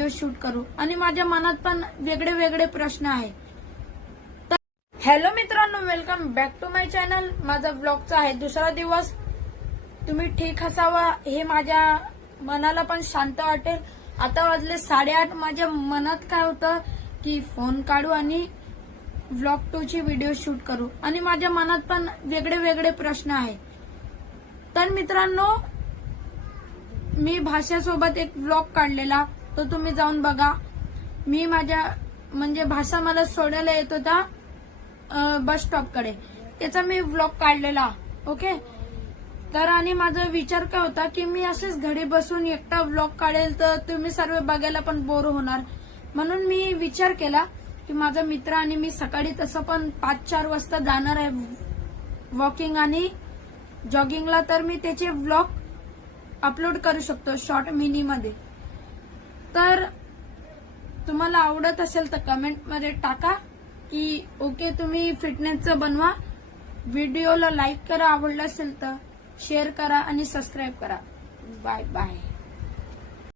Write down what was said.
Video shoot करू आणि माझ्या मनात पण वेगळे वेगळे प्रश्न आहे। हॅलो मित्रांनो, welcome back to my channel. माझा व्लॉगचा आहे दुसरा दिवस। तुम्ही ठीक असावा हे माझ्या मनाला पण शांत वाटेल। आता वाजले 8:30। माझ्या मनात काय होतं की फोन काढू आणि व्लॉग 2 ची व्हिडिओ शूट करू आणि माझ्या मनात पण वेगळे वेगळे प्रश्न आहे। तर मित्रांनो, मी भाषासोबत एक व्लॉग काढलेला, तो तुम्ही जाऊन बघा। मी माझ्या भाषा मला सोडायला येत होता बस स्टॉप कडे, त्याचा मी व्लॉग काढलेला। ओके, तर आणि माझा विचार काय होता की मी असेच घरी बसून एकटा व्लॉग काढेल तर तुम्ही सर्व बघायला पण बोर होणार, म्हणून मी विचार केला की माझा मित्र आणि मी सकाळी तसं पण 5-4 वाजता जाणार आहे वॉकिंग आणि जॉगिंगला, तर मी त्याचे व्लॉग अपलोड करू शकतो शॉर्ट मिनी मध्ये। तर तुम्हाला आवडत असेल तर कमेंट मध्ये टाका की ओके तुम्ही फिटनेसचं बनवा। व्हिडिओला लाईक करा, आवडलं असेल तर शेअर करा आणि सबस्क्राईब करा। Bye bye.